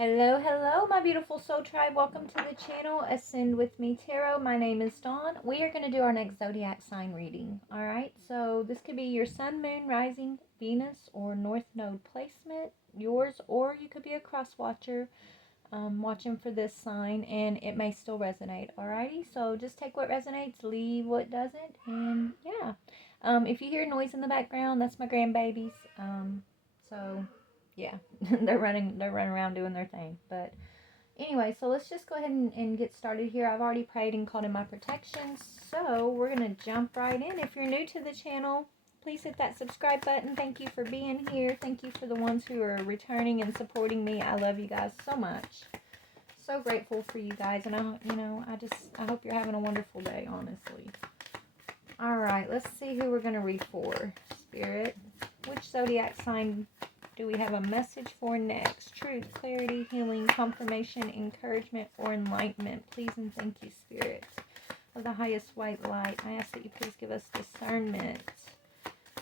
Hello, hello, my beautiful soul tribe. Welcome to the channel, Ascend with Me Tarot. My name is Dawn. We are going to do our next zodiac sign reading. All right, so this could be your sun, moon, rising, Venus, or north node placement, yours, or you could be a cross watcher watching for this sign, and it may still resonate. Alrighty, so just take what resonates, leave what doesn't, and yeah. If you hear noise in the background, that's my grandbabies. So yeah, they're running around doing their thing. But anyway, so let's just go ahead and get started here. I've already prayed and called in my protections, so we're gonna jump right in. If you're new to the channel, please hit that subscribe button. Thank you for being here. Thank you for the ones who are returning and supporting me. I love you guys so much. So grateful for you guys, and I hope you're having a wonderful day, honestly. All right, let's see who we're gonna read for. Spirit, which zodiac sign do we have a message for next? Truth, clarity, healing, confirmation, encouragement, or enlightenment. Please and thank you, Spirit of the highest white light. I ask that you please give us discernment.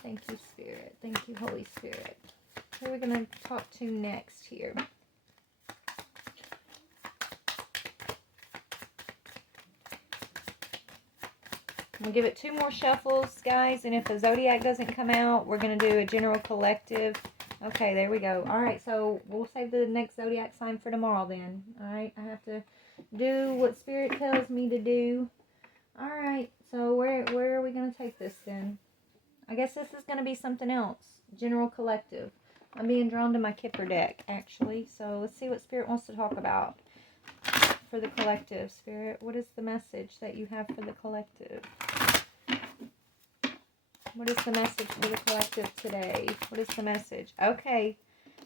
Thank you, Spirit. Thank you, Holy Spirit. Who are we going to talk to next here? We'll give it 2 more shuffles, guys, and if the zodiac doesn't come out, we're going to do a general collective. Okay, there we go. All right, so we'll save the next zodiac sign for tomorrow then. All right, I have to do what Spirit tells me to do. All right, so where are we going to take this then? I guess this is going to be something else. General collective. I'm being drawn to my Kipper deck, actually. So let's see what Spirit wants to talk about for the collective. Spirit, what is the message that you have for the collective? What is the message for the collective today? What is the message? Okay.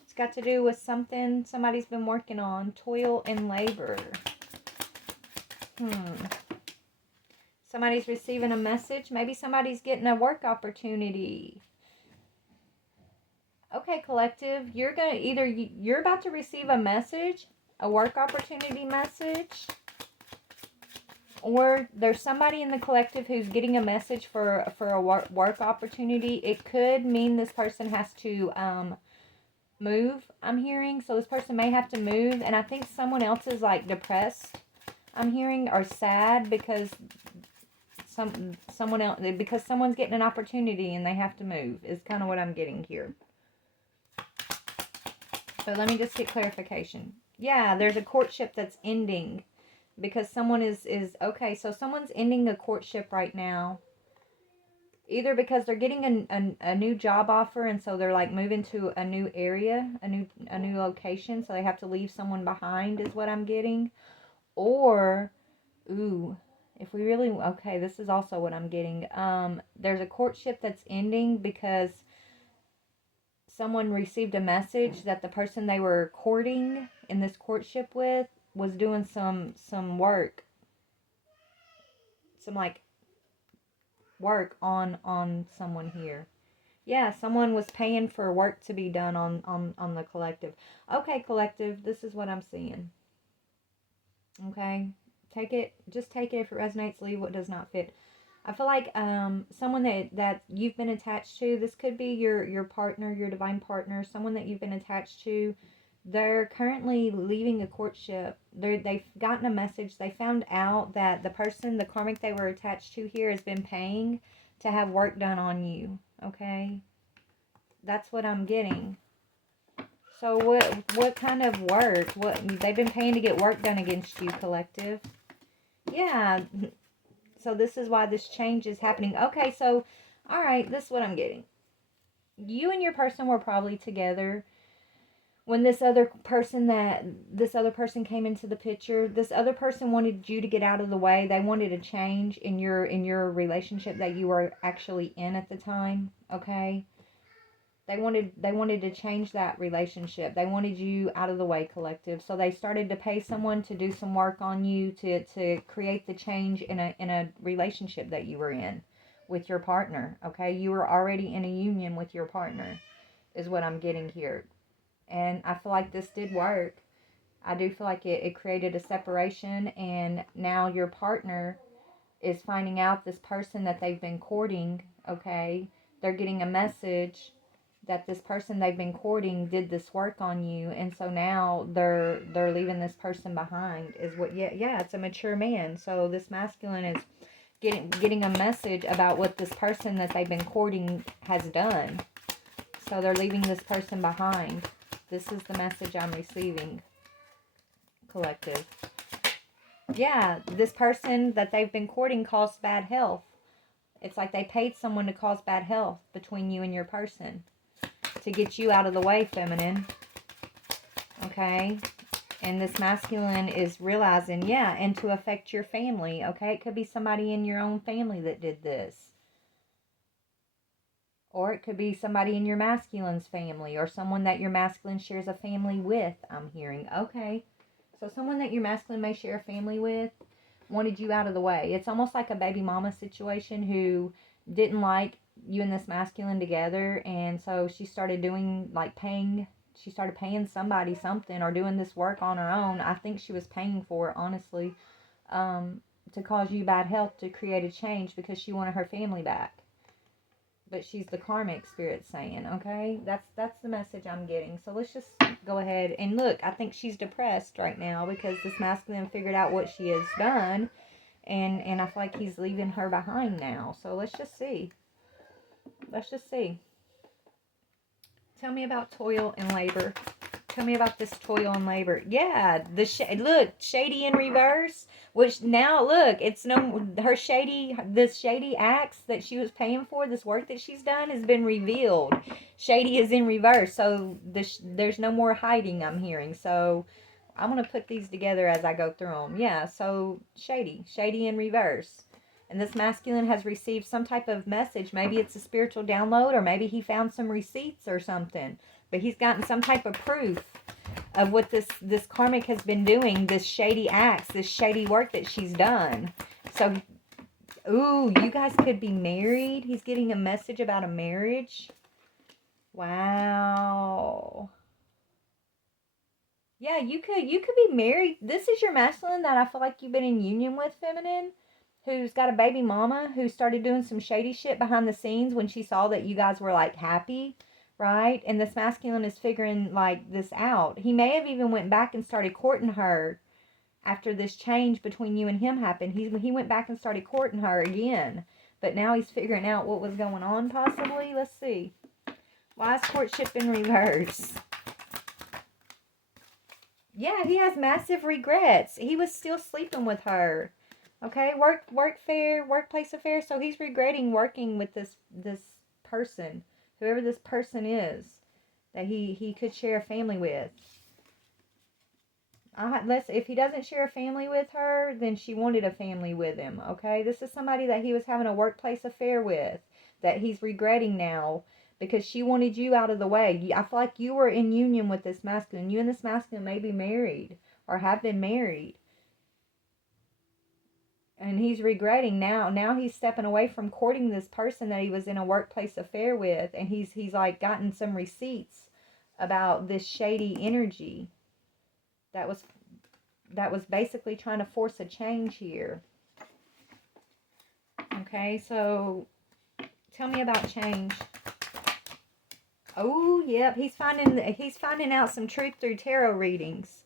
It's got to do with something somebody's been working on. Toil and labor. Somebody's receiving a message. Maybe somebody's getting a work opportunity. Okay, collective. You're about to receive a message, a work opportunity message, or there's somebody in the collective who's getting a message for a work opportunity. It could mean this person has to move, I'm hearing. So this person may have to move, and I think someone else is like depressed, I'm hearing, or sad because someone's getting an opportunity and they have to move is kind of what I'm getting here. But let me just get clarification. Yeah, there's a courtship that's ending because someone is okay, so someone's ending a courtship right now. Either because they're getting a new job offer, and so they're like moving to a new area, a new location, so they have to leave someone behind is what I'm getting. Or, if we really, okay, this is also what I'm getting. There's a courtship that's ending because someone received a message that the person they were courting in this courtship with was doing some work. Some like work on someone here. Yeah, someone was paying for work to be done on the collective. Okay, collective, this is what I'm seeing. Okay, just take it if it resonates, leave what does not fit. I feel like someone that you've been attached to, this could be your partner, your divine partner, someone that you've been attached to. They're currently leaving a courtship. They've gotten a message. They found out that the person, the karmic they were attached to here, has been paying to have work done on you. Okay? That's what I'm getting. So what kind of work? What they've been paying to get work done against you, collective? Yeah. So this is why this change is happening. Okay, so all right, this is what I'm getting. You and your person were probably together when this other person came into the picture. This other person wanted you to get out of the way. They wanted a change in your relationship that you were actually in at the time. Okay, they wanted to change that relationship. They wanted you out of the way, collective. So they started to pay someone to do some work on you to create the change in a relationship that you were in with your partner. Okay, you were already in a union with your partner is what I'm getting here. And I feel like this did work. I do feel like it created a separation, and now your partner is finding out this person that they've been courting, okay, they're getting a message that this person they've been courting did this work on you, and so now they're leaving this person behind. Is what? Yeah, it's a mature man. So this masculine is getting a message about what this person that they've been courting has done. So they're leaving this person behind. This is the message I'm receiving, collective. Yeah, this person that they've been courting caused bad health. It's like they paid someone to cause bad health between you and your person to get you out of the way, feminine. Okay? And this masculine is realizing, yeah, and to affect your family. Okay? It could be somebody in your own family that did this. Or it could be somebody in your masculine's family, or someone that your masculine shares a family with, I'm hearing. Okay. So someone that your masculine may share a family with wanted you out of the way. It's almost like a baby mama situation who didn't like you and this masculine together, and so she started doing, like, she started paying somebody something, or doing this work on her own. I think she was paying for it, honestly, to cause you bad health, to create a change because she wanted her family back. But she's the karmic spirit saying, okay? That's the message I'm getting. So let's just go ahead and look. I think she's depressed right now because this masculine figured out what she has done. And I feel like he's leaving her behind now. So let's just see. Let's just see. Tell me about toil and labor. Tell me about this toil and labor. Yeah, look, shady in reverse. Which now, look, it's this shady acts that she was paying for, this work that she's done has been revealed. Shady is in reverse, so there's no more hiding, I'm hearing. So I'm going to put these together as I go through them. Yeah, so shady in reverse. And this masculine has received some type of message. Maybe it's a spiritual download, or maybe he found some receipts or something. But he's gotten some type of proof of what this karmic has been doing, this shady acts, this shady work that she's done. So, ooh, you guys could be married. He's getting a message about a marriage. Wow. Yeah, you could be married. This is your masculine that I feel like you've been in union with, feminine, who's got a baby mama who started doing some shady shit behind the scenes when she saw that you guys were, like, happy, right? And this masculine is figuring, like, this out. He may have even went back and started courting her after this change between you and him happened. He went back and started courting her again. But now he's figuring out what was going on, possibly. Let's see. Why is courtship in reverse? Yeah, he has massive regrets. He was still sleeping with her. Okay, workplace affair. So he's regretting working with this person, whoever this person is, that he could share a family with. If he doesn't share a family with her, then she wanted a family with him. Okay, this is somebody that he was having a workplace affair with, that he's regretting now because she wanted you out of the way. I feel like you were in union with this masculine. You and this masculine may be married or have been married. And he's regretting now. Now he's stepping away from courting this person that he was in a workplace affair with, and he's like gotten some receipts about this shady energy that was basically trying to force a change here. Okay, so tell me about change. Oh, yep, he's finding out some truth through tarot readings.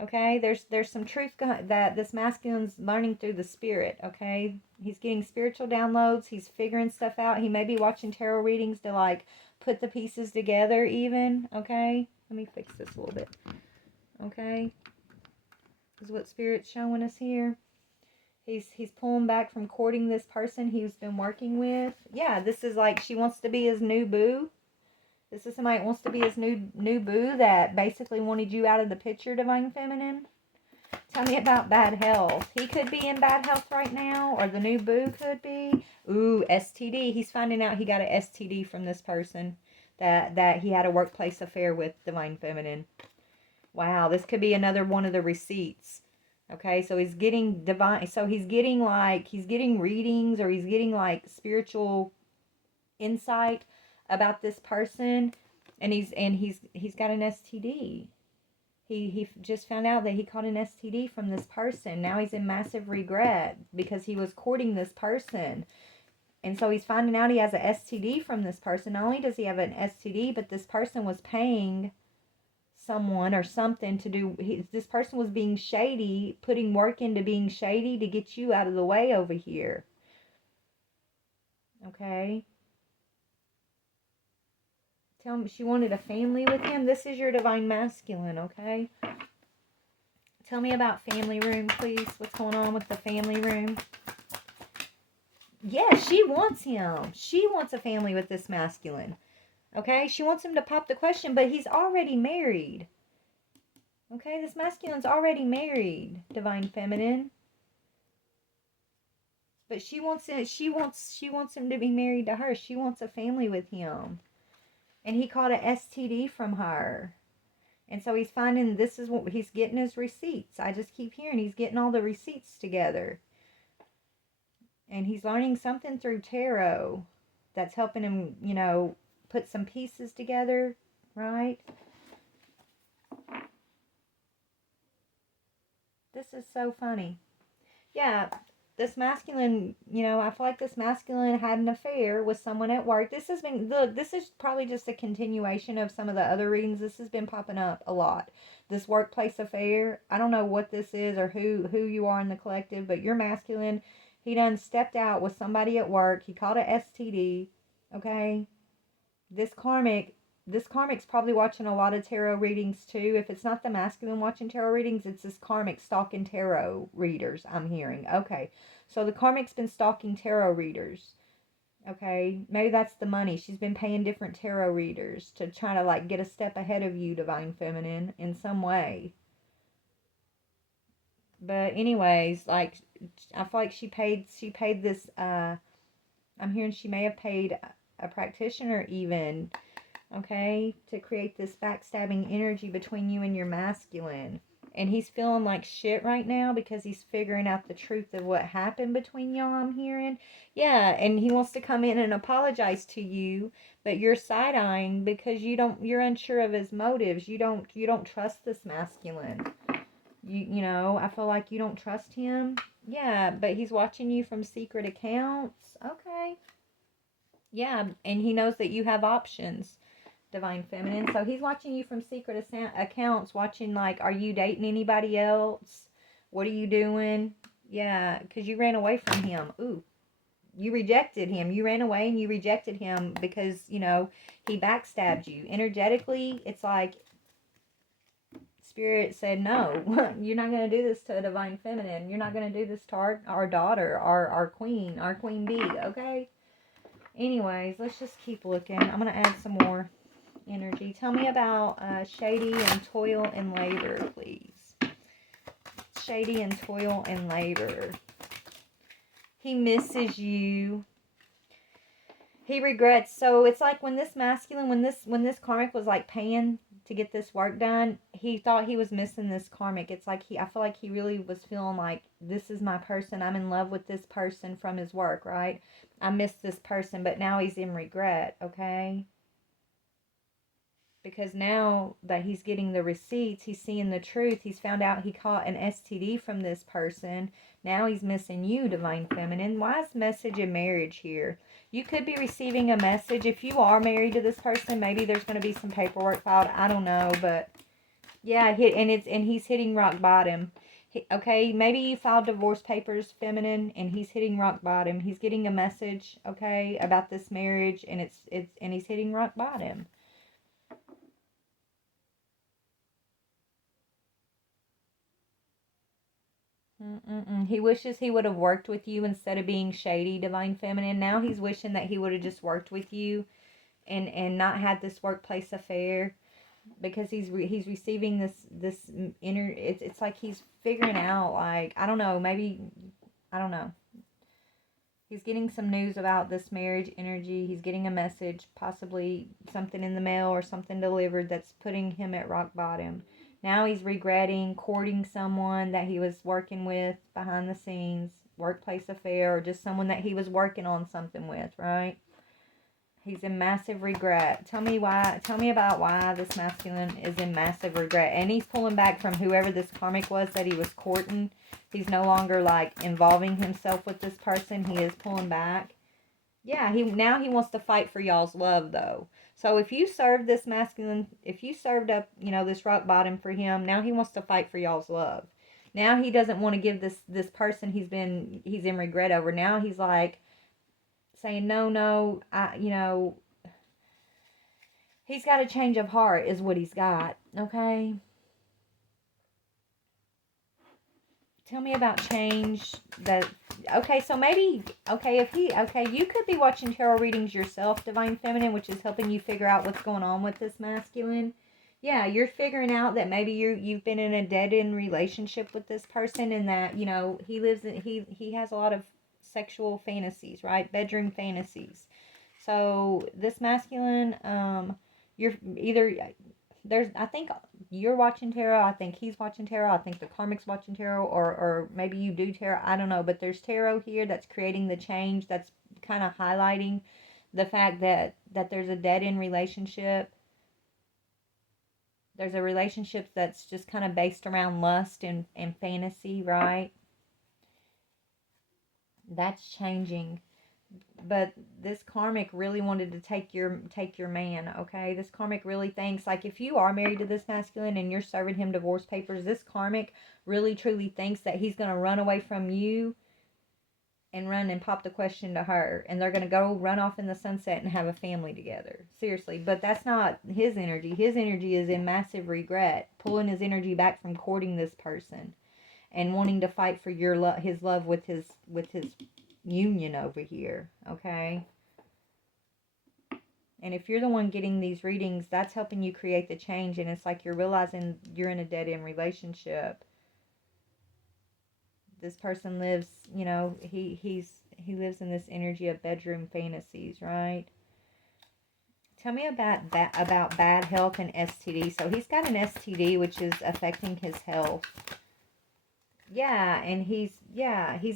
Okay, there's some truth that this masculine's learning through the spirit. Okay, he's getting spiritual downloads. He's figuring stuff out. He may be watching tarot readings to, like, put the pieces together even. Okay, let me fix this a little bit. Okay, this is what spirit's showing us here. He's pulling back from courting this person he's been working with. Yeah, this is like she wants to be his new boo. This is somebody that wants to be his new boo that basically wanted you out of the picture, Divine Feminine. Tell me about bad health. He could be in bad health right now, or the new boo could be. Ooh, STD. He's finding out he got an STD from this person that he had a workplace affair with, Divine Feminine. Wow, this could be another one of the receipts. Okay, so he's getting he's getting readings, or he's getting, like, spiritual insight about this person, and he's got an STD. He just found out that he caught an STD from this person. Now he's in massive regret because he was courting this person. And so he's finding out he has a STD from this person. Not only does he have an STD, but this person was paying someone or something to do, this person was being shady, putting work into being shady to get you out of the way over here. Okay? Tell me, she wanted a family with him. This is your divine masculine, okay? Tell me about family room, please. What's going on with the family room? Yes, she wants him. She wants a family with this masculine. Okay? She wants him to pop the question, but he's already married. Okay? This masculine's already married, divine feminine. But she wants him to be married to her. She wants a family with him. And he caught a STD from her. And so he's finding this is what he's getting his receipts. I just keep hearing he's getting all the receipts together. And he's learning something through tarot that's helping him, you know, put some pieces together, right? This is so funny. Yeah, this masculine, you know, I feel like this masculine had an affair with someone at work. This has been, look, this is probably just a continuation of some of the other readings. This has been popping up a lot. This workplace affair. I don't know what this is or who you are in the collective, but you're masculine. He done stepped out with somebody at work. He caught a STD. Okay? This karmic's probably watching a lot of tarot readings too. If it's not the masculine watching tarot readings, it's this karmic stalking tarot readers I'm hearing. Okay. So the karmic's been stalking tarot readers. Okay. Maybe that's the money. She's been paying different tarot readers to try to like get a step ahead of you, divine feminine, in some way. But anyways, like I feel like she paid this I'm hearing she may have paid a practitioner even, okay, to create this backstabbing energy between you and your masculine. And he's feeling like shit right now because he's figuring out the truth of what happened between y'all, I'm hearing. Yeah, and he wants to come in and apologize to you, but you're side-eyeing because you're unsure of his motives. You don't trust this masculine. You know, I feel like you don't trust him. Yeah, but he's watching you from secret accounts. Okay. Yeah, and he knows that you have options, divine feminine. So he's watching you from secret accounts, watching like, are you dating anybody else? What are you doing? Yeah, because you ran away from him. Ooh, you rejected him. You ran away and you rejected him because, you know, he backstabbed you. Energetically, it's like Spirit said, no, you're not going to do this to a divine feminine. You're not going to do this to our daughter, our queen bee, okay? Anyways, let's just keep looking. I'm going to add some more energy. Tell me about shady and toil and labor, please. Shady and toil and labor. He misses you. He regrets. So it's like when this masculine, when this karmic was like paying to get this work done, he thought he was missing this karmic. It's like I feel like he really was feeling like, this is my person. I'm in love with this person from his work, right? I missed this person, but now he's in regret, okay? Because now that he's getting the receipts, he's seeing the truth. He's found out he caught an STD from this person. Now he's missing you, divine feminine. Wise message in marriage here. You could be receiving a message. If you are married to this person, maybe there's going to be some paperwork filed. I don't know, but yeah, and he's hitting rock bottom. Okay, maybe you filed divorce papers, feminine, and he's hitting rock bottom. He's getting a message, okay, about this marriage, and and he's hitting rock bottom. He wishes he would have worked with you instead of being shady, divine feminine. Now he's wishing that he would have just worked with you and not had this workplace affair, because he's receiving this inner, it's like he's figuring out, like, I don't know, maybe, I don't know. He's getting some news about this marriage energy. He's getting a message, possibly something in the mail or something delivered that's putting him at rock bottom. Now he's regretting courting someone that he was working with behind the scenes, workplace affair, or just someone that he was working on something with, right? He's in massive regret. Tell me about why this masculine is in massive regret. And he's pulling back from whoever this karmic was that he was courting. He's no longer like involving himself with this person. He is pulling back. Yeah, now he wants to fight for y'all's love though. So if you served this masculine, if you served up, this rock bottom for him, now he wants to fight for y'all's love. Now he doesn't want to give this person he's in regret over. Now he's like saying no, no, he's got a change of heart is what he's got. Okay? Tell me about change that okay, so maybe you could be watching tarot readings yourself, Divine Feminine, which is helping you figure out what's going on with this masculine. Yeah, you're figuring out that maybe you've been in a dead end relationship with this person, and that he has a lot of sexual fantasies, right? Bedroom fantasies. So this masculine, you're either I think you're watching tarot, I think he's watching tarot, I think the karmic's watching tarot, or maybe you do tarot, I don't know, but there's tarot here that's creating the change, that's kind of highlighting the fact that there's a dead end relationship. There's a relationship that's just kind of based around lust and fantasy, right? That's changing. But this karmic really wanted to take your man. Okay, this karmic really thinks, like, if you are married to this masculine and you're serving him divorce papers, this karmic really truly thinks that he's going to run away from you and run and pop the question to her, and they're going to go run off in the sunset and have a family together. Seriously. But that's not his energy. His energy is in massive regret, pulling his energy back from courting this person and wanting to fight for his love with his union over here. Okay. And if you're the one getting these readings, that's helping you create the change. And it's like you're realizing you're in a dead end relationship. This person lives, he lives in this energy of bedroom fantasies, right? Tell me about bad health and STD. So he's got an STD, which is affecting his health. Yeah, and he's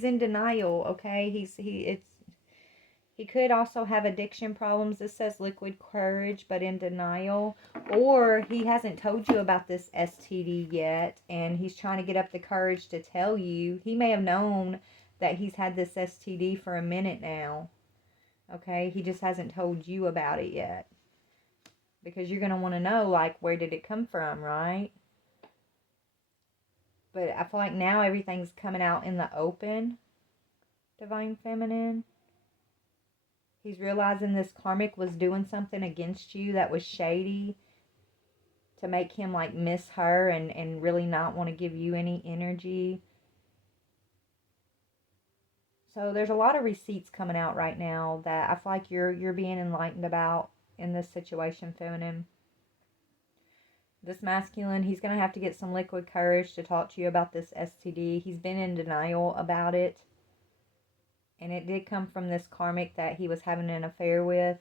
in denial. Okay, he could also have addiction problems. This says liquid courage, but in denial. Or he hasn't told you about this STD yet, and he's trying to get up the courage to tell you. He may have known that he's had this STD for a minute now. Okay? He just hasn't told you about it yet. Because you're going to want to know, like, where did it come from, right? But I feel like now everything's coming out in the open, Divine Feminine. He's realizing this karmic was doing something against you that was shady to make him like miss her and really not want to give you any energy. So there's a lot of receipts coming out right now that I feel like you're being enlightened about in this situation, Feminine. This masculine, he's going to have to get some liquid courage to talk to you about this STD. He's been in denial about it. And it did come from this karmic that he was having an affair with,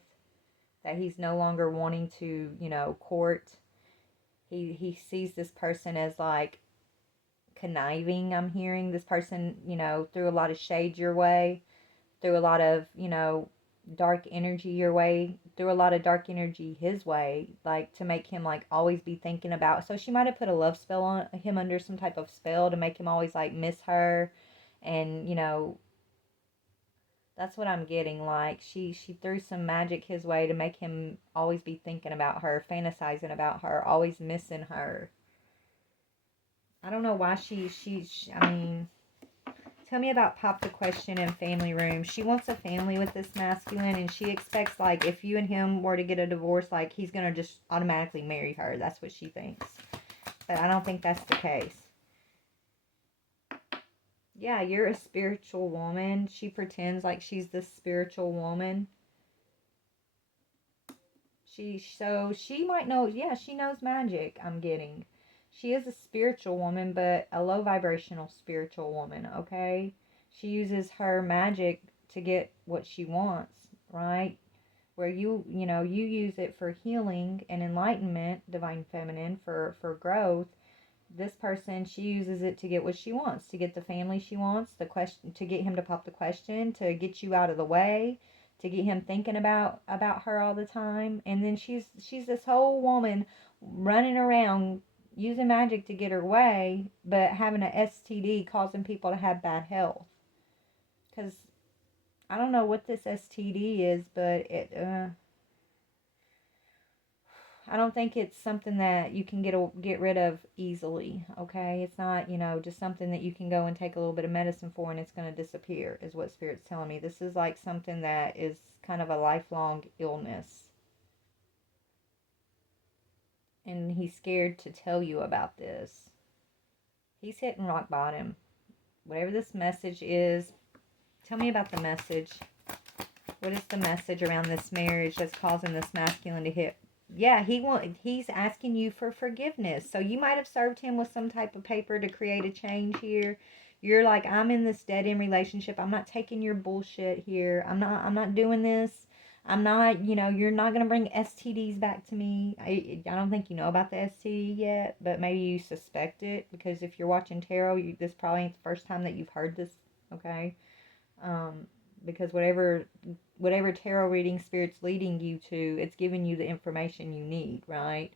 that he's no longer wanting to, court. He sees this person as like conniving. I'm hearing this person, threw a lot of shade your way, threw a lot of, dark energy your way, threw a lot of dark energy his way, like to make him like always be thinking about. So she might have put a love spell on him, under some type of spell to make him always like miss her, and that's what I'm getting. Like she threw some magic his way to make him always be thinking about her, fantasizing about her, always missing her. I don't know why I mean, tell me about Pop the Question in Family Room. She wants a family with this masculine, and she expects, like, if you and him were to get a divorce, like, he's going to just automatically marry her. That's what she thinks. But I don't think that's the case. Yeah, you're a spiritual woman. She pretends like she's this spiritual woman. She might know, yeah, she knows magic, I'm getting. She is a spiritual woman, but a low vibrational spiritual woman, okay? She uses her magic to get what she wants, right? Where you use it for healing and enlightenment, Divine Feminine, for growth. This person, she uses it to get what she wants, to get the family she wants, the question, to get him to pop the question, to get you out of the way, to get him thinking about her all the time. And then she's this whole woman running around using magic to get her way, but having a STD causing people to have bad health. Because I don't know what this STD is, but I don't think it's something that you can get rid of easily, okay? It's not, just something that you can go and take a little bit of medicine for and it's going to disappear, is what Spirit's telling me. This is like something that is kind of a lifelong illness. And he's scared to tell you about this. He's hitting rock bottom. Whatever this message is, tell me about the message. What is the message around this marriage that's causing this masculine to hit? Yeah, he's asking you for forgiveness. So you might have served him with some type of paper to create a change here. You're like, I'm in this dead end relationship. I'm not taking your bullshit here. I'm not doing this. I'm not, you're not going to bring STDs back to me. I don't think you know about the STD yet, but maybe you suspect it, because if you're watching tarot, this probably ain't the first time that you've heard this, okay? Because whatever tarot reading Spirit's leading you to, it's giving you the information you need, right?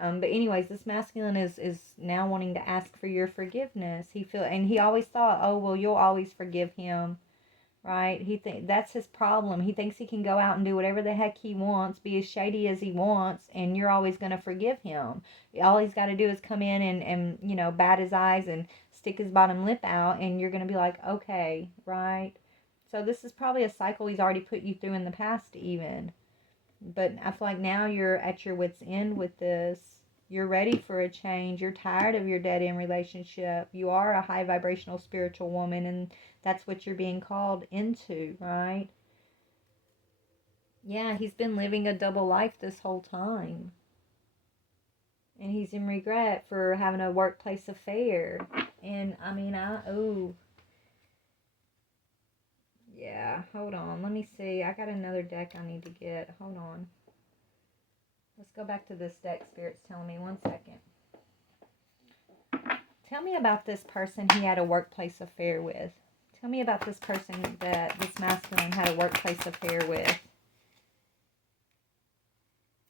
But anyways, this masculine is now wanting to ask for your forgiveness. And he always thought, oh well, you'll always forgive him, right? That's his problem. He thinks he can go out and do whatever the heck he wants, be as shady as he wants, and you're always going to forgive him. All he's got to do is come in and bat his eyes and stick his bottom lip out, and you're going to be like, okay, right? So this is probably a cycle he's already put you through in the past even. But I feel like now you're at your wit's end with this. You're ready for a change. You're tired of your dead end relationship. You are a high vibrational spiritual woman, and that's what you're being called into, right? Yeah, he's been living a double life this whole time. And he's in regret for having a workplace affair. And yeah, hold on. Let me see. I got another deck I need to get. Hold on. Let's go back to this deck Spirit's telling me. 1 second. Tell me about this person he had a workplace affair with. Tell me about this person that this masculine had a workplace affair with.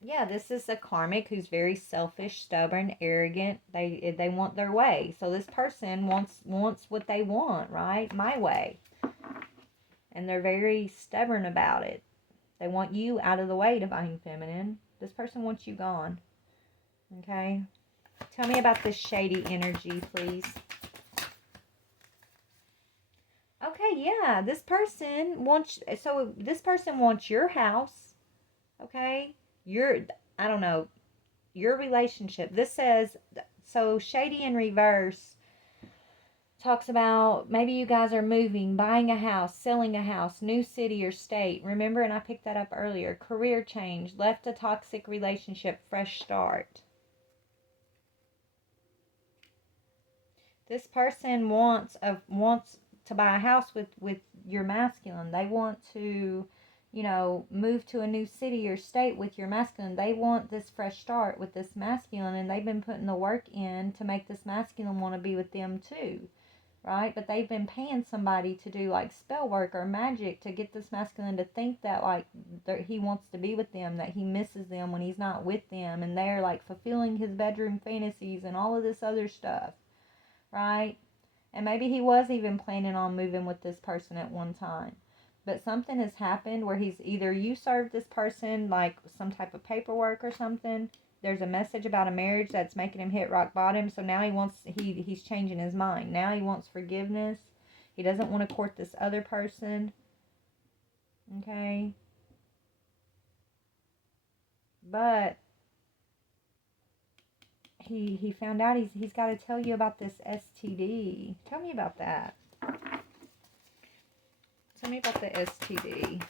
Yeah, this is a karmic who's very selfish, stubborn, arrogant. They want their way. So this person wants what they want, right? My way. And they're very stubborn about it. They want you out of the way, Divine Feminine. This person wants you gone. Okay? Tell me about this shady energy, please. Okay, yeah. This person wants your house. Okay? I don't know, your relationship. This says, so shady in reverse talks about maybe you guys are moving, buying a house, selling a house, new city or state. Remember, and I picked that up earlier. Career change, left a toxic relationship, fresh start. This person wants to buy a house with your masculine. They want to, move to a new city or state with your masculine. They want this fresh start with this masculine, and they've been putting the work in to make this masculine want to be with them too. Right? But they've been paying somebody to do like spell work or magic to get this masculine to think that like he wants to be with them, that he misses them when he's not with them, and they're like fulfilling his bedroom fantasies and all of this other stuff, right? And maybe he was even planning on moving with this person at one time. But something has happened where he's either you served this person like some type of paperwork or something. There's a message about a marriage that's making him hit rock bottom. So now he's changing his mind. Now he wants forgiveness. He doesn't want to court this other person. Okay. But he found out he's got to tell you about this STD. Tell me about that. Tell me about the STD.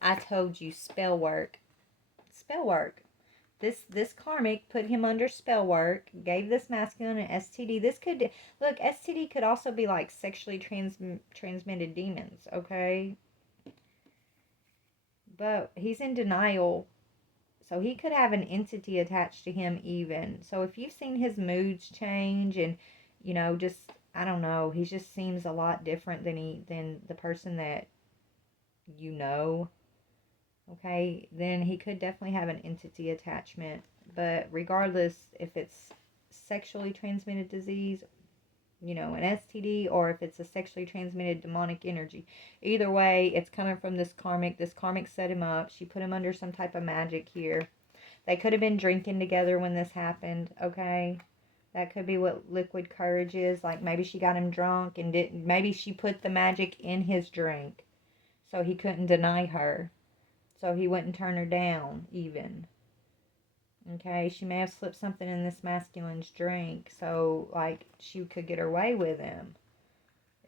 I told you, spell work. Spell work. This karmic put him under spell work, gave this masculine an STD. Look, STD could also be like sexually transmitted demons, okay? But he's in denial, so he could have an entity attached to him even. So if you've seen his moods change and, just, I don't know, he just seems a lot different than the person that you know. Okay, then he could definitely have an entity attachment. But regardless if it's sexually transmitted disease, an STD, or if it's a sexually transmitted demonic energy. Either way, it's coming from this karmic. This karmic set him up. She put him under some type of magic here. They could have been drinking together when this happened, okay? That could be what liquid courage is. Like, maybe she got him drunk and didn't. Maybe she put the magic in his drink so he couldn't deny her. So he wouldn't turn her down, even. Okay, she may have slipped something in this masculine's drink so, like, she could get her way with him.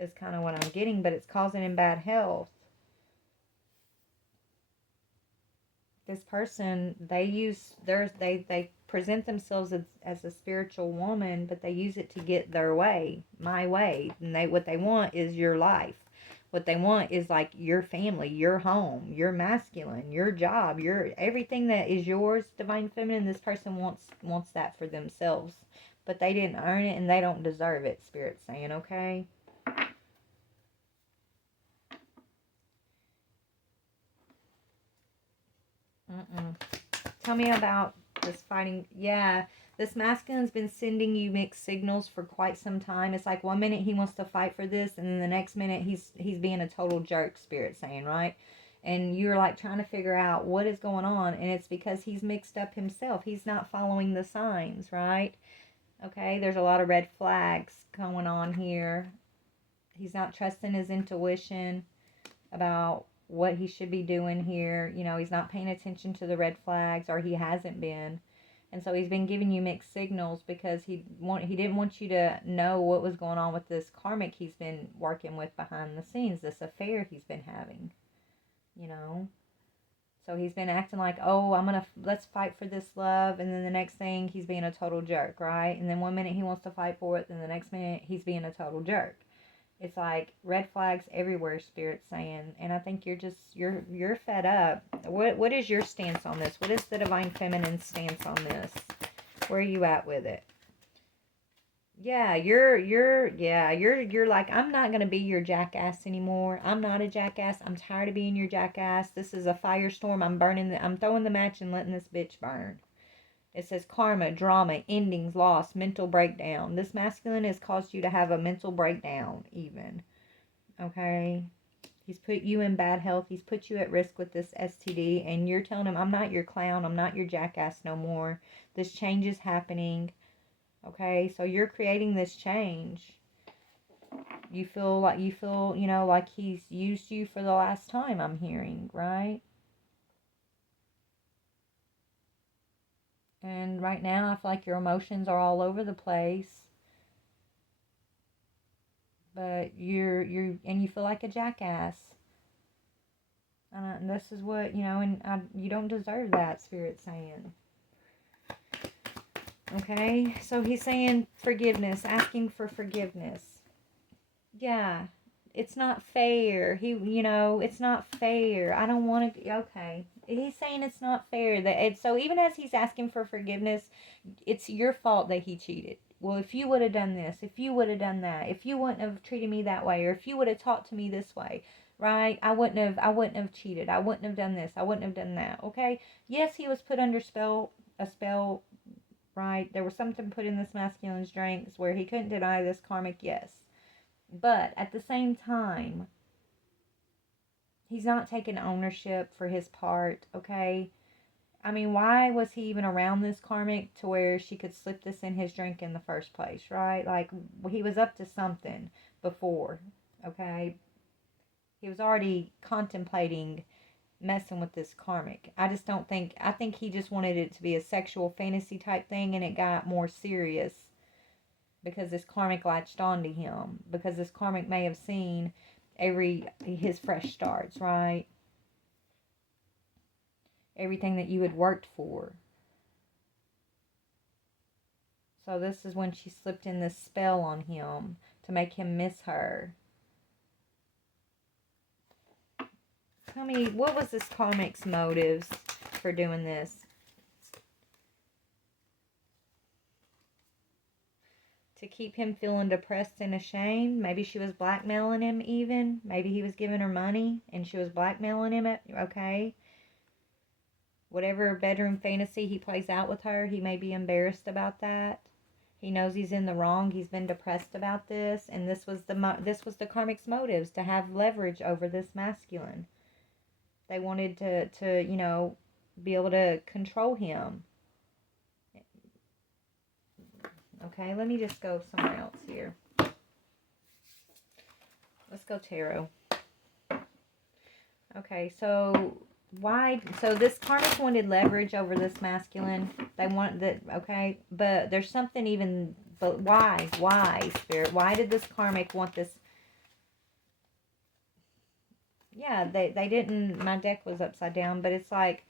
Is kind of what I'm getting, but it's causing him bad health. This person, they present themselves as a spiritual woman, but they use it to get their way, my way. And what they want is your life. What they want is like your family, your home, your masculine, your job, your everything that is yours, divine feminine. This person wants that for themselves, but they didn't earn it and they don't deserve it. Spirit's saying, okay. Tell me about this fighting. Yeah, this masculine's been sending you mixed signals for quite some time. It's like one minute he wants to fight for this, and then the next minute he's being a total jerk. Spirit saying, right? And you're like trying to figure out what is going on, and it's because he's mixed up himself. He's not following the signs, right? Okay, there's a lot of red flags going on here. He's not trusting his intuition about what he should be doing here. He's not paying attention to the red flags, or he hasn't been. And so he's been giving you mixed signals because he didn't want you to know what was going on with this karmic he's been working with behind the scenes, this affair he's been having. So he's been acting like, oh, let's fight for this love, and then the next thing he's being a total jerk, right? And then one minute he wants to fight for it, then the next minute he's being a total jerk. It's like red flags everywhere, Spirit's saying. And I think you're fed up. What is your stance on this? What is the divine feminine stance on this? Where are you at with it? Yeah, you're like, I'm not going to be your jackass anymore. I'm not a jackass. I'm tired of being your jackass. This is a firestorm. I'm throwing the match and letting this bitch burn. It says karma, drama, endings, loss, mental breakdown. This masculine has caused you to have a mental breakdown, even. Okay? He's put you in bad health. He's put you at risk with this STD. And you're telling him, I'm not your clown. I'm not your jackass no more. This change is happening. Okay? So you're creating this change. You feel, like he's used you for the last time, I'm hearing, right? And right now, I feel like your emotions are all over the place. But you feel like a jackass. And this is what, you don't deserve that, Spirit's saying. Okay, so he's saying forgiveness, asking for forgiveness. Yeah, it's not fair. It's not fair. I don't want to, okay. He's saying it's not fair. So even as he's asking for forgiveness, it's your fault that he cheated. Well, if you would have done this, if you would have done that, if you wouldn't have treated me that way, or if you would have talked to me this way, right? I wouldn't have cheated. I wouldn't have done this. I wouldn't have done that. Okay? Yes, he was put under a spell, right? There was something put in this masculine's drinks where he couldn't deny this karmic, yes. But at the same time, he's not taking ownership for his part, okay? I mean, why was he even around this karmic to where she could slip this in his drink in the first place, right? Like, he was up to something before, okay? He was already contemplating messing with this karmic. I think he just wanted it to be a sexual fantasy type thing, and it got more serious because this karmic latched onto him, because this karmic may have seen his fresh starts, right? Everything that you had worked for. So this is when she slipped in this spell on him to make him miss her. Tell me, what was this karmic's motives for doing this? To keep him feeling depressed and ashamed. Maybe she was blackmailing him even. Maybe he was giving her money and she was blackmailing him. Okay. Whatever bedroom fantasy he plays out with her, he may be embarrassed about that. He knows he's in the wrong. He's been depressed about this, and this was the karmic's motives, to have leverage over this masculine. They wanted to be able to control him. Okay, let me just go somewhere else here. Let's go tarot. Okay, so why? So this karmic wanted leverage over this masculine. They want that. Okay, but there's something even. But why? Why, Spirit? Why did this karmic want this? Yeah, they didn't. My deck was upside down, but it's like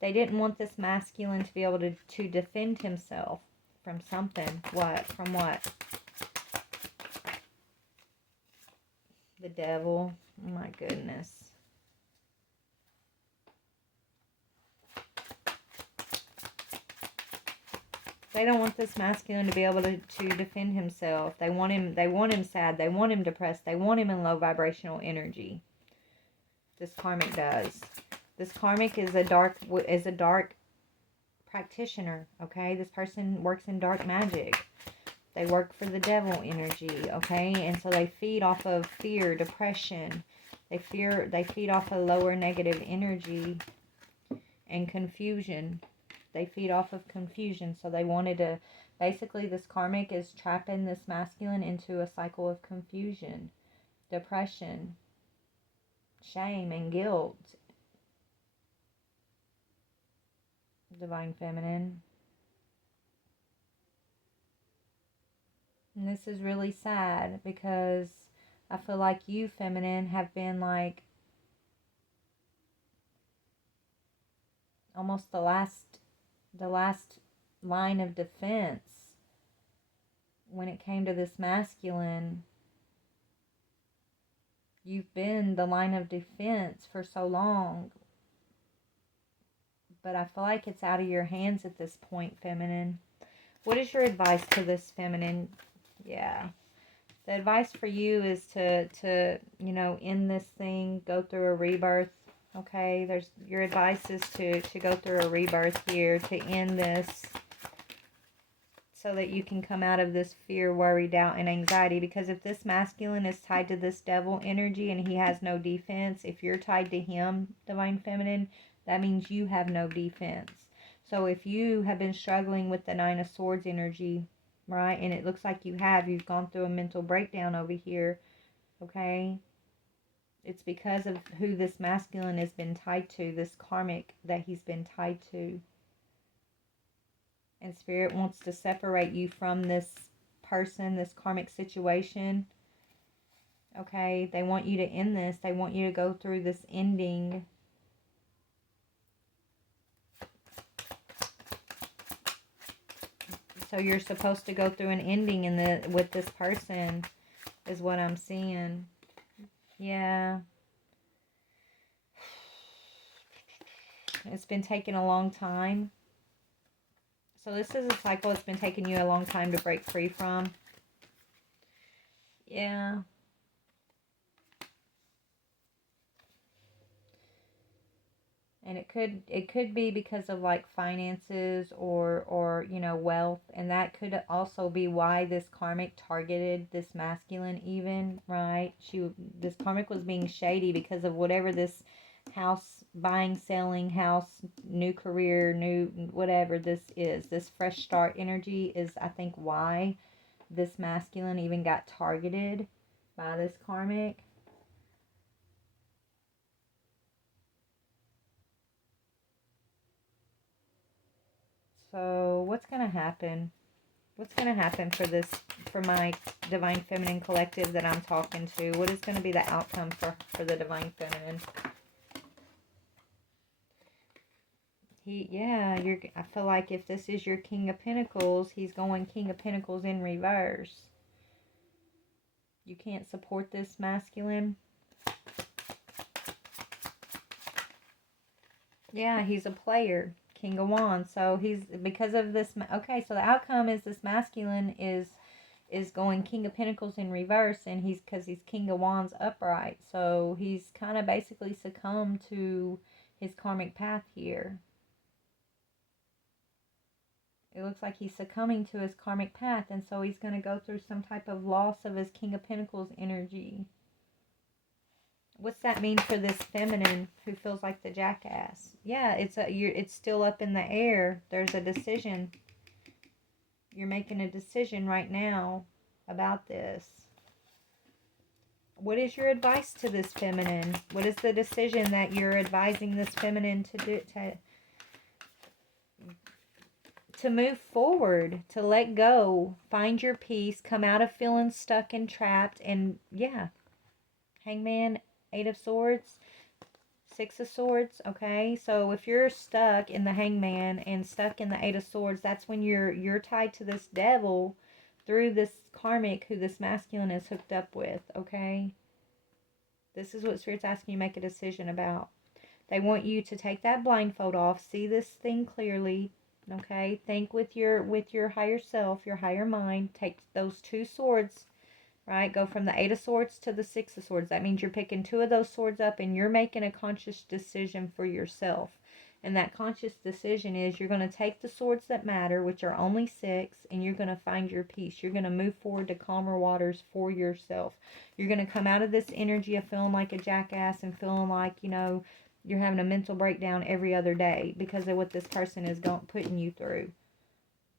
they didn't want this masculine to be able to defend himself from something. What? From what? The devil. Oh my goodness. They don't want this masculine to be able to defend himself. They want him sad. They want him depressed. They want him in low vibrational energy. This karmic does. This karmic is a dark practitioner, okay? This person works in dark magic. They work for the devil energy, okay? And so they feed off of fear, depression. They feed off of lower negative energy and confusion. They feed off of confusion. So they wanted to, basically this karmic is trapping this masculine into a cycle of confusion, depression, shame, and guilt. Divine Feminine. And this is really sad because I feel like you, Feminine, have been like almost the last line of defense when it came to this masculine. You've been the line of defense for so long, but I feel like it's out of your hands at this point, Feminine. What is your advice to this, Feminine? Yeah. The advice for you is to end this thing, go through a rebirth. Okay, your advice is to go through a rebirth here, to end this, so that you can come out of this fear, worry, doubt, and anxiety. Because if this masculine is tied to this devil energy and he has no defense, if you're tied to him, Divine Feminine, that means you have no defense. So if you have been struggling with the Nine of Swords energy, right, and it looks like you've gone through a mental breakdown over here, okay? It's because of who this masculine has been tied to, this karmic that he's been tied to. And Spirit wants to separate you from this person, this karmic situation. Okay, they want you to end this. They want you to go through this ending. So you're supposed to go through an ending with this person, is what I'm seeing. Yeah. It's been taking a long time. So this is a cycle it's been taking you a long time to break free from. Yeah. And it could be because of like finances or wealth, and that could also be why this karmic targeted this masculine even, right? This karmic was being shady because of whatever this house buying, selling, house, new career, new whatever this is. This fresh start energy is, I think, why this masculine even got targeted by this karmic. So what's going to happen? What's going to happen for my Divine Feminine collective that I'm talking to? What is going to be the outcome for the Divine Feminine? I feel like if this is your King of Pentacles, he's going King of Pentacles in reverse. You can't support this masculine. Yeah, he's a player. King of Wands. So he's, because of this, okay, so the outcome is this masculine is going King of Pentacles in reverse, and because he's King of Wands upright. So he's kind of basically succumbed to his karmic path here. It looks like he's succumbing to his karmic path, and so he's going to go through some type of loss of his King of Pentacles energy. What's that mean for this feminine who feels like the jackass? Yeah, it's still up in the air. There's a decision. You're making a decision right now about this. What is your advice to this feminine? What is the decision that you're advising this feminine to do, to move forward, to let go, find your peace, come out of feeling stuck and trapped? And yeah, Hangman, 8 of Swords, 6 of Swords. Okay, so if you're stuck in the Hangman and stuck in the 8 of Swords, that's when you're tied to this devil through this karmic who this masculine is hooked up with. Okay, this is what Spirit's asking you to make a decision about. They want you to take that blindfold off, see this thing clearly. Okay, think with your higher self, your higher mind. Take those 2 swords, right? Go from the 8 of Swords to the 6 of Swords. That means you're picking 2 of those swords up and you're making a conscious decision for yourself. And that conscious decision is you're going to take the swords that matter, which are only 6, and you're going to find your peace. You're going to move forward to calmer waters for yourself. You're going to come out of this energy of feeling like a jackass and feeling like, you're having a mental breakdown every other day because of what this person is putting you through.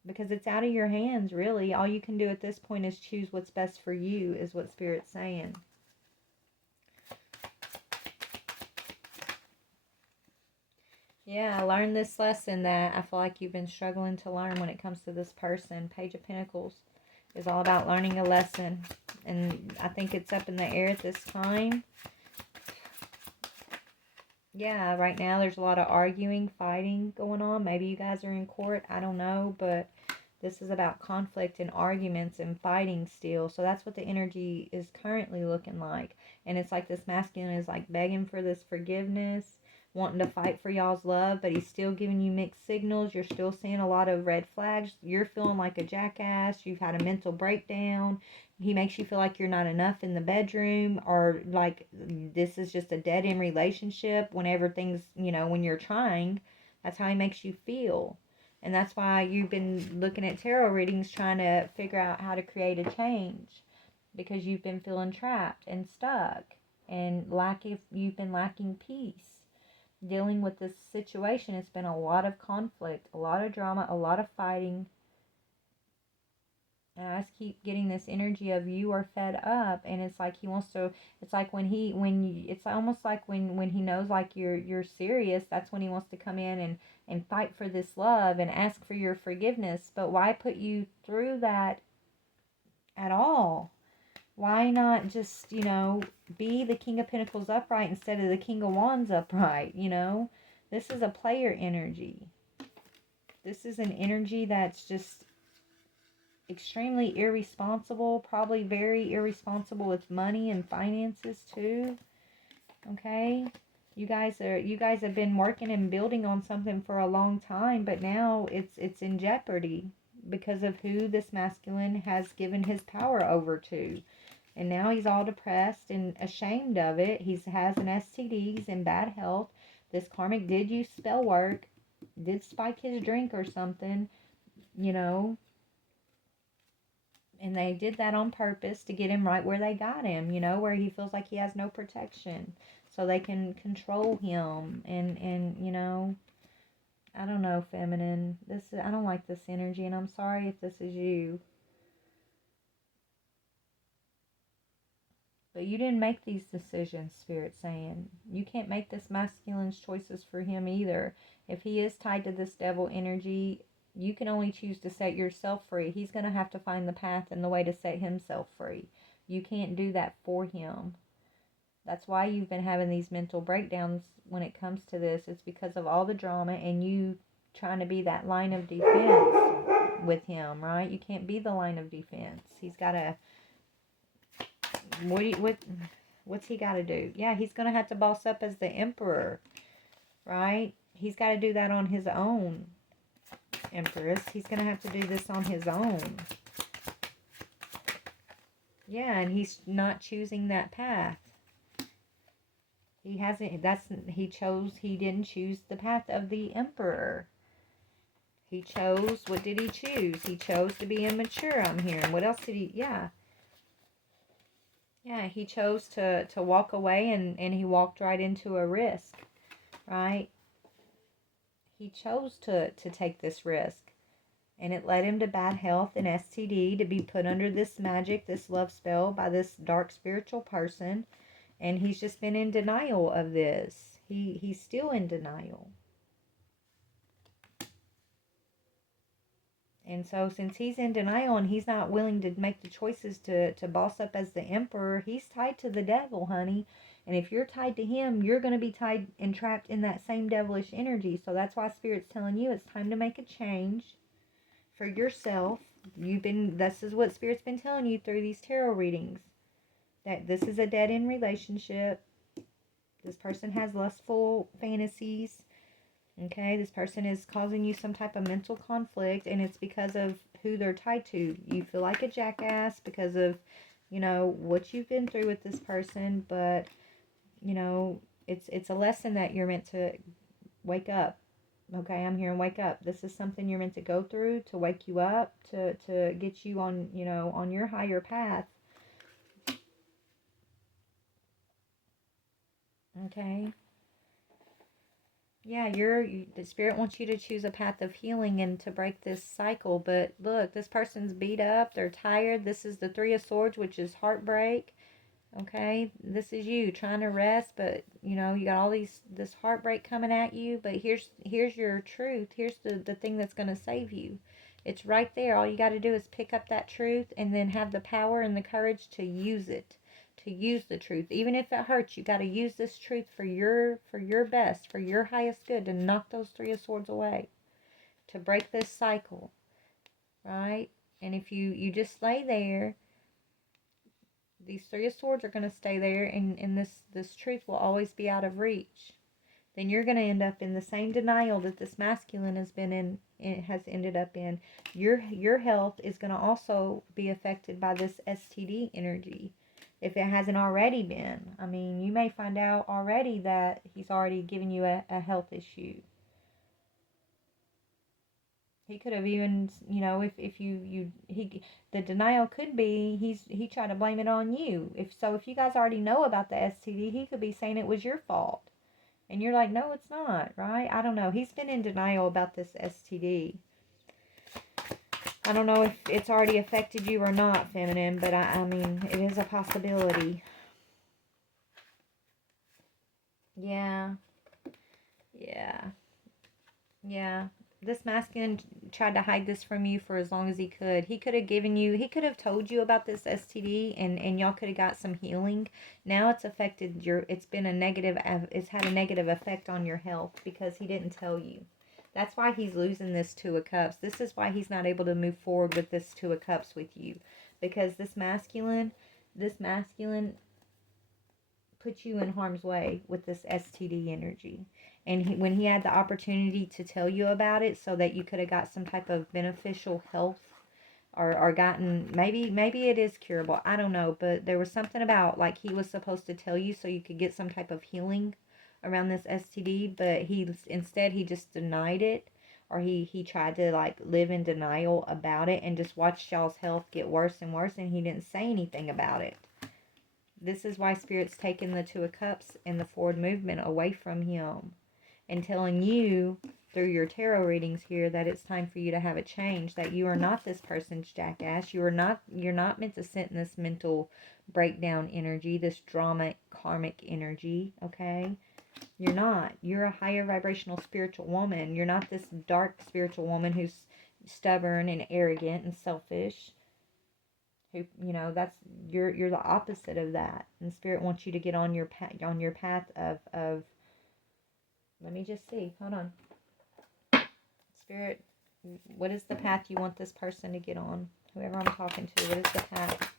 Because it's out of your hands, really. All you can do at this point is choose what's best for you, is what Spirit's saying. Yeah, I learned this lesson that I feel like you've been struggling to learn when it comes to this person. Page of Pentacles is all about learning a lesson. And I think it's up in the air at this time. Yeah, right now there's a lot of arguing, fighting going on. Maybe you guys are in court. I don't know. But this is about conflict and arguments and fighting still. So that's what the energy is currently looking like. And it's like this masculine is like begging for this forgiveness, wanting to fight for y'all's love, but he's still giving you mixed signals. You're still seeing a lot of red flags. You're feeling like a jackass. You've had a mental breakdown. He makes you feel like you're not enough in the bedroom, or like this is just a dead end relationship whenever things, when you're trying. That's how he makes you feel. And that's why you've been looking at tarot readings trying to figure out how to create a change, because you've been feeling trapped and stuck and you've been lacking peace. Dealing with this situation, it's been a lot of conflict, a lot of drama, a lot of fighting. And I just keep getting this energy of you are fed up, and it's like he wants to. It's like it's almost like when he knows like you're serious. That's when he wants to come in and fight for this love and ask for your forgiveness. But why put you through that at all? Why not just be the King of Pentacles upright instead of the King of Wands upright? This is a player energy. This is an energy that's just extremely irresponsible, probably very irresponsible with money and finances too. Okay, you guys have been working and building on something for a long time, but now it's in jeopardy because of who this masculine has given his power over to. And now he's all depressed and ashamed of it. He has an STD, he's in bad health. This karmic did use spell work, did spike his drink or something, and they did that on purpose to get him right where they got him, where he feels like he has no protection. So they can control him and I don't know, feminine. I don't like this energy, and I'm sorry if this is you. But you didn't make these decisions, Spirit's saying. You can't make this masculine's choices for him either. If he is tied to this devil energy, you can only choose to set yourself free. He's going to have to find the path and the way to set himself free. You can't do that for him. That's why you've been having these mental breakdowns when it comes to this. It's because of all the drama and you trying to be that line of defense with him, right? You can't be the line of defense. He's got to... What's he got to do? Yeah, he's going to have to boss up as the emperor, right? He's got to do that on his own, Empress. He's going to have to do this on his own. Yeah, and he's not choosing that path. He didn't choose the path of the emperor. He chose, what did he choose? He chose to be immature, I'm hearing. What else did he, yeah. Yeah, he chose to walk away, and he walked right into a risk, right? He chose to take this risk. And it led him to bad health and STD, to be put under this magic, this love spell by this dark spiritual person. And he's just been in denial of this. He's still in denial. And so since he's in denial and he's not willing to make the choices to boss up as the emperor, he's tied to the devil, honey. And if you're tied to him, you're going to be tied and trapped in that same devilish energy. So that's why Spirit's telling you it's time to make a change for yourself. This is what Spirit's been telling you through these tarot readings. That this is a dead-end relationship. This person has lustful fantasies. Okay, this person is causing you some type of mental conflict, and it's because of who they're tied to. You feel like a jackass because of, what you've been through with this person, but, it's a lesson that you're meant to wake up. Okay, I'm hearing wake up. This is something you're meant to go through to wake you up, to get you on, on your higher path. Okay. Yeah, the Spirit wants you to choose a path of healing and to break this cycle. But look, this person's beat up. They're tired. This is the Three of Swords, which is heartbreak. Okay, this is you trying to rest, but you got all this heartbreak coming at you. But here's your truth. Here's the thing that's going to save you. It's right there. All you got to do is pick up that truth and then have the power and the courage to use it. To use the truth, even if it hurts, you got to use this truth for your best, for your highest good, to knock those Three of Swords away, to break this cycle, right? And if you just lay there, these Three of Swords are going to stay there, and this truth will always be out of reach. Then you're going to end up in the same denial that this masculine has been in. It has ended up in. Your health is going to also be affected by this STD energy. If it hasn't already been. I mean, you may find out already that he's already given you a health issue. He could have even, if the denial could be he tried to blame it on you. If you guys already know about the STD, he could be saying it was your fault. And you're like, no, it's not, right? I don't know. He's been in denial about this STD. I don't know if it's already affected you or not, feminine, but I mean, it is a possibility. Yeah. Yeah. Yeah. This masculine tried to hide this from you for as long as he could. He could have told you about this STD, and y'all could have got some healing. Now it's affected it's had a negative effect on your health because he didn't tell you. That's why he's losing this Two of Cups. This is why he's not able to move forward with this Two of Cups with you. Because this masculine put you in harm's way with this STD energy. And when he had the opportunity to tell you about it so that you could have got some type of beneficial health or gotten, maybe it is curable, I don't know, but there was something about like he was supposed to tell you so you could get some type of healing around this STD, but he just denied it, or he tried to like live in denial about it and just watched y'all's health get worse and worse, and he didn't say anything about it. This is why Spirit's taking the Two of Cups and the forward movement away from him and telling you through your tarot readings here that it's time for you to have a change, that you are not this person's jackass. You're not meant to sit in this mental breakdown energy, this drama karmic energy, okay? You're not. You're a higher vibrational spiritual woman. You're not this dark spiritual woman who's stubborn and arrogant and selfish. Who, that's you're the opposite of that. And Spirit wants you to get on your path of let me just see. Hold on. Spirit, what is the path you want this person to get on? Whoever I'm talking to, what is the path?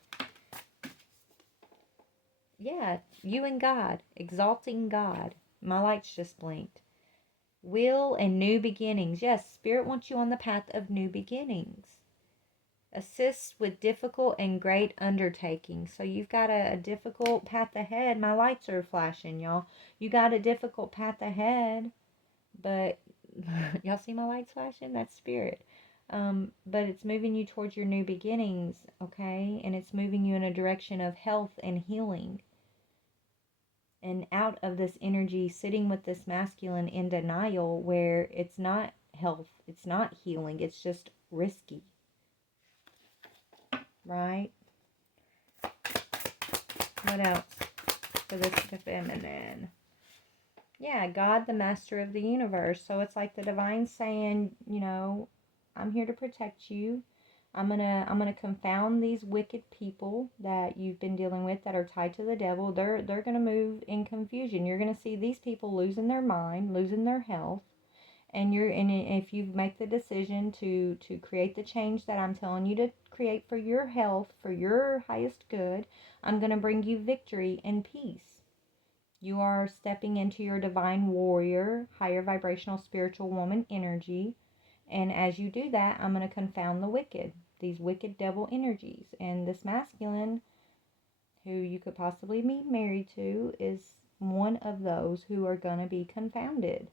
Yeah, you and God, exalting God. My lights just blinked. Will and new beginnings. Yes, Spirit wants you on the path of new beginnings. Assists with difficult and great undertakings. So you've got a difficult path ahead. My lights are flashing, y'all. You got a difficult path ahead, but Y'all see my lights flashing? That's spirit. But it's moving you towards your new beginnings, okay? And it's moving you in a direction of health and healing. And out of this energy, sitting with this masculine in denial, where it's not health, it's not healing, it's just risky. Right? What else for this feminine? Yeah, God, the master of the universe. So it's like the divine saying, you know, I'm here to protect you. I'm gonna confound these wicked people that you've been dealing with that are tied to the devil. They're gonna move in confusion. You're gonna see these people losing their mind, losing their health, and if you make the decision to create the change that I'm telling you to create for your health, for your highest good, I'm gonna bring you victory and peace. You are stepping into your divine warrior, higher vibrational spiritual woman energy. And as you do that, I'm going to confound the wicked, these wicked devil energies. And this masculine, who you could possibly be married to, is one of those who are going to be confounded.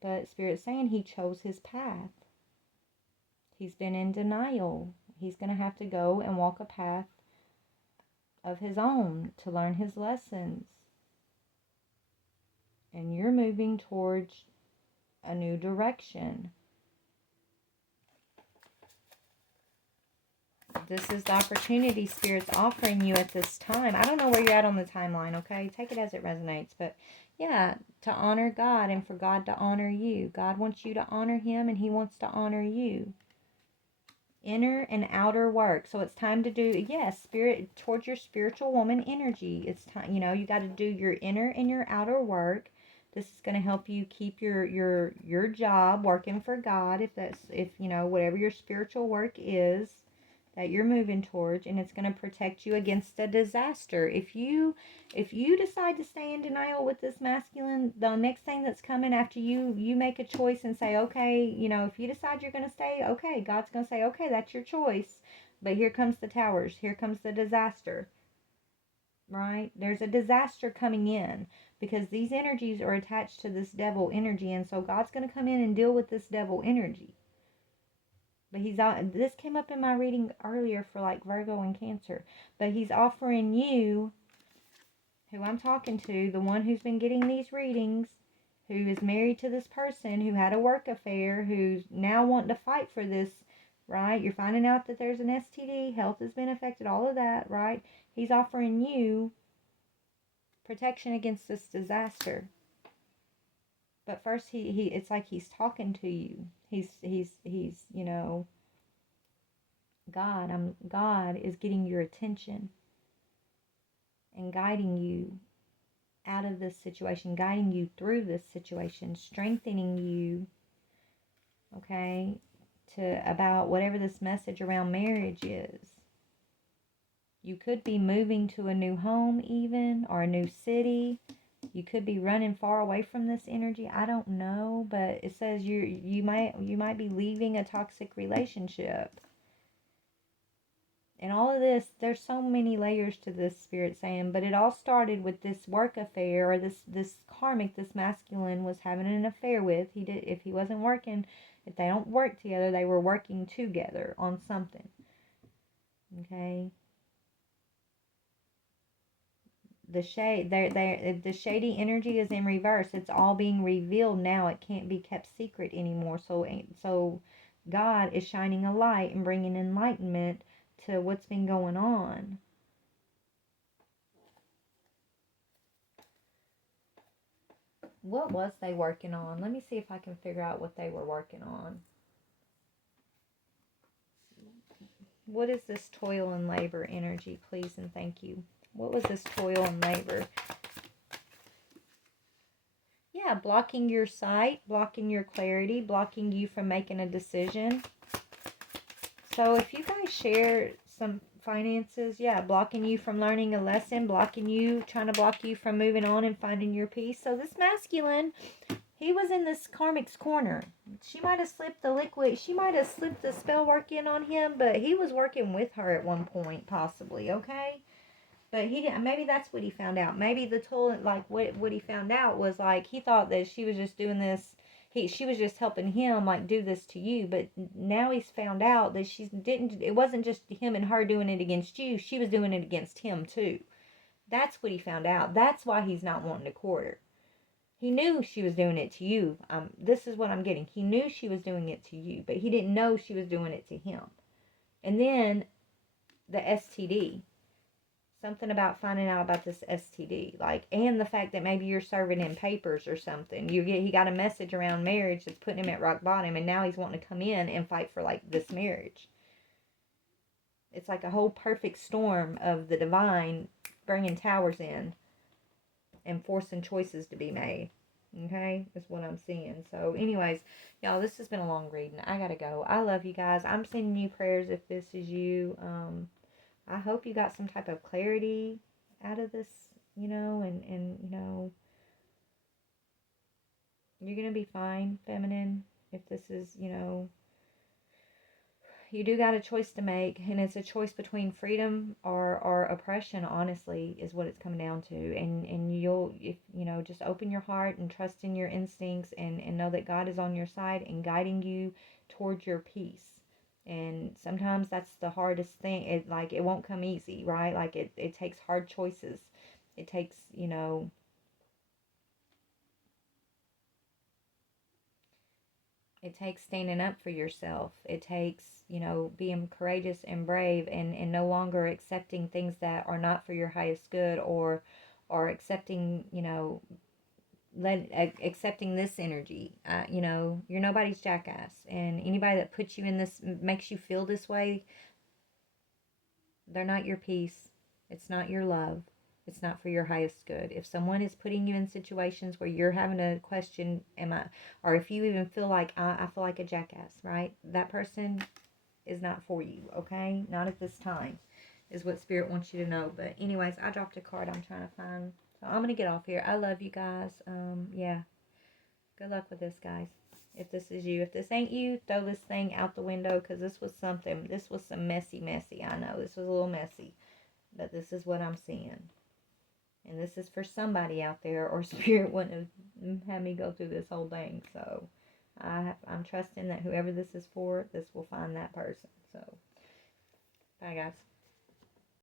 But Spirit's saying he chose his path. He's been in denial. He's going to have to go and walk a path of his own to learn his lessons. And you're moving towards a new direction. This is the opportunity Spirit's offering you at this time. I don't know where you're at on the timeline, okay? Take it as it resonates. But yeah, to honor God and for God to honor you. God wants you to honor him and he wants to honor you. Inner and outer work. So it's time to do, yes, spirit towards your spiritual woman energy. It's time, you know, you got to do your inner and your outer work. This is going to help you keep your job working for God, if you know, whatever your spiritual work is that you're moving towards, and it's going to protect you against a disaster. If you decide to stay in denial with this masculine, the next thing that's coming after you make a choice and say, okay, you know, if you decide you're going to stay, okay, God's going to say, okay, that's your choice. But here comes the towers. Here comes the disaster. Right? There's a disaster coming in because these energies are attached to this devil energy, and so God's going to come in and deal with this devil energy. But this came up in my reading earlier for like Virgo and Cancer. But he's offering you, who I'm talking to, the one who's been getting these readings, who is married to this person, who had a work affair, who's now wanting to fight for this, right? You're finding out that there's an STD, health has been affected, all of that, right? He's offering you protection against this disaster. But first he it's like he's talking to you. He's you know, God is getting your attention and guiding you out of this situation, guiding you through this situation, strengthening you, okay, to about whatever this message around marriage is. You could be moving to a new home even, or a new city. You could be running far away from this energy. I don't know, but it says you might be leaving a toxic relationship. And all of this, there's so many layers to this, Spirit saying, but it all started with this work affair, or this karmic, this masculine was having an affair with. If he wasn't working, if they don't work together, they were working together on something. Okay. The shady energy is in reverse. It's all being revealed now. It can't be kept secret anymore. So God is shining a light and bringing enlightenment to what's been going on. What was they working on? Let me see if I can figure out what they were working on. What is this toil and labor energy, please and thank you? What was this toil and labor? Yeah, blocking your sight, blocking your clarity, blocking you from making a decision. So if you guys share some finances, yeah, blocking you from learning a lesson, trying to block you from moving on and finding your peace. So this masculine, he was in this karmic's corner. She might have slipped the spell work in on him, but he was working with her at one point, possibly, okay? But he didn't, maybe that's what he found out. Maybe the tool, like what he found out was like, he thought that she was just doing this. she was just helping him like do this to you, but now he's found out that it wasn't just him and her doing it against you, she was doing it against him too. That's what he found out. That's why he's not wanting to court her. He knew she was doing it to you. This is what I'm getting. He knew she was doing it to you, but he didn't know she was doing it to him. And then the STD. Something about finding out about this STD, like, and the fact that maybe you're serving him papers or something. He got a message around marriage that's putting him at rock bottom, and now he's wanting to come in and fight for like this marriage. It's like a whole perfect storm of the divine bringing towers in and forcing choices to be made. Okay, is what I'm seeing. So, anyways, y'all, this has been a long reading. I gotta go. I love you guys. I'm sending you prayers if this is you. I hope you got some type of clarity out of this, and you're going to be fine, feminine, if this is, you do got a choice to make, and it's a choice between freedom or oppression, honestly, is what it's coming down to. And you'll, if, just open your heart and trust in your instincts, and know that God is on your side and guiding you towards your peace. And sometimes that's the hardest thing. It won't come easy, right? Like it takes hard choices. It takes, it takes standing up for yourself. It takes, being courageous and brave, and no longer accepting things that are not for your highest good, or accepting, accepting this energy. You're nobody's jackass, and anybody that puts you in this, makes you feel this way, they're not your peace. It's not your love. It's not for your highest good. If someone is putting you in situations where you're having to question, or if you even feel like, I feel like a jackass, right? That person is not for you, okay? Not at this time, is what Spirit wants you to know. But anyways, I dropped a card I'm trying to find. So I'm going to get off here. I love you guys. Yeah. Good luck with this, guys. If this is you. If this ain't you, throw this thing out the window, because this was some messy. I know this was a little messy, but this is what I'm seeing. And this is for somebody out there, or Spirit wouldn't have had me go through this whole thing. So I'm trusting that whoever this is for, this will find that person. So, bye, guys.